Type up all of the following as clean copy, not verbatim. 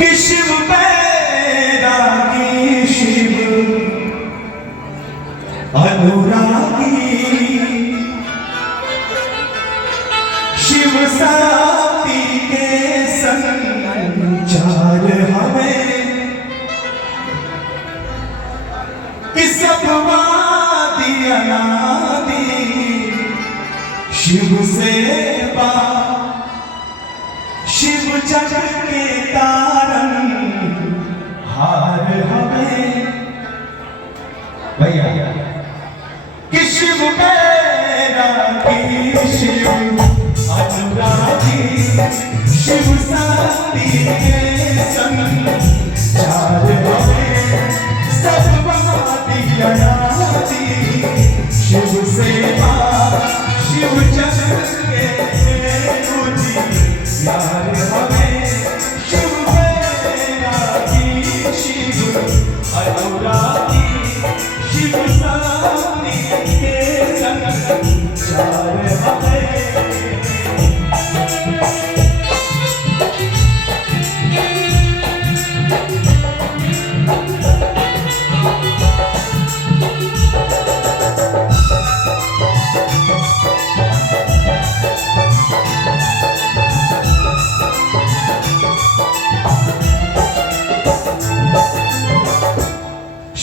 कि शिव बैरागी शिव अनुरागी शिव साथी के संचार हमें कि सब वादी अनादि शिव सेवा शिव जग के तारन हार हमें भैया कि शिव बैरागी शिव अनुरागी शिव साथी के संचार हमें सब वादी अनादि शिव सेवा शिव जग के यार हमें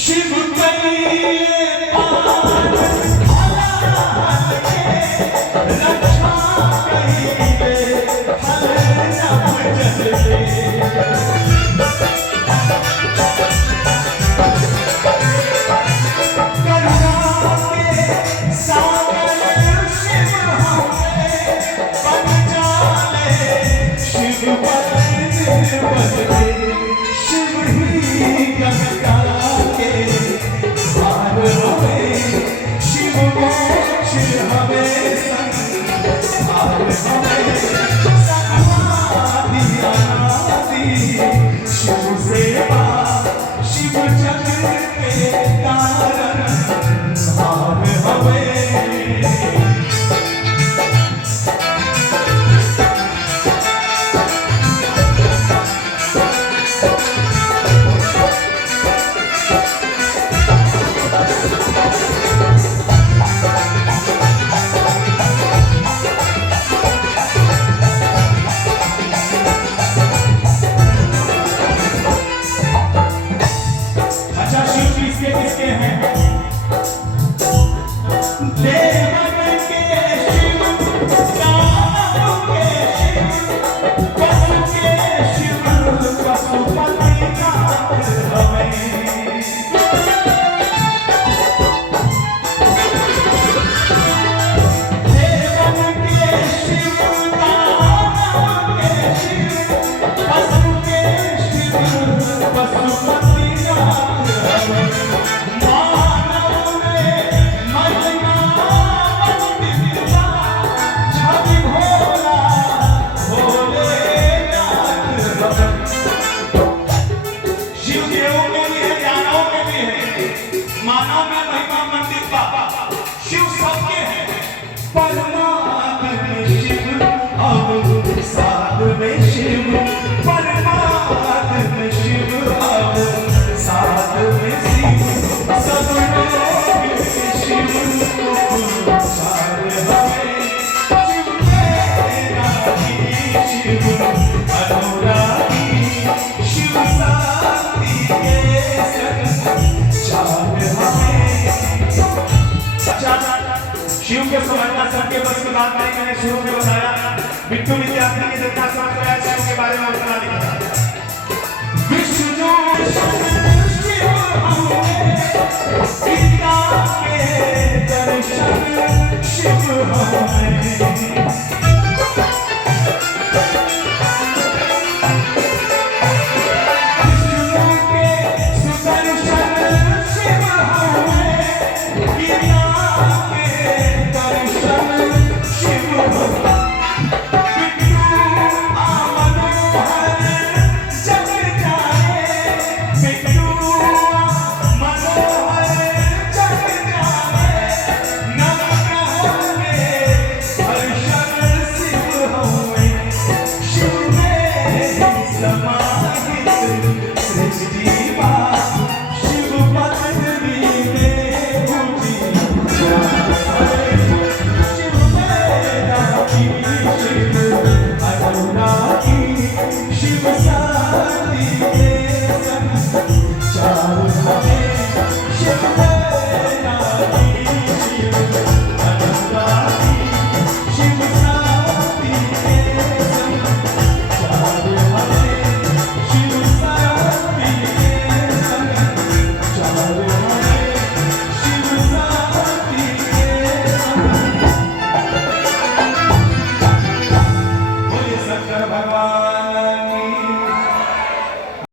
शिव बैरागी शिव अनुरागी शिव साथी के संचार हमें शिव के समझना सबके बस की बात नहीं। मैंने शुरू में बताया बिट्टू विद्यार्थी के जितना समझ पाया शिव के बारे में उतना नहीं पता। विष्णु शिव हमें सीता के दर्शन शिव हमें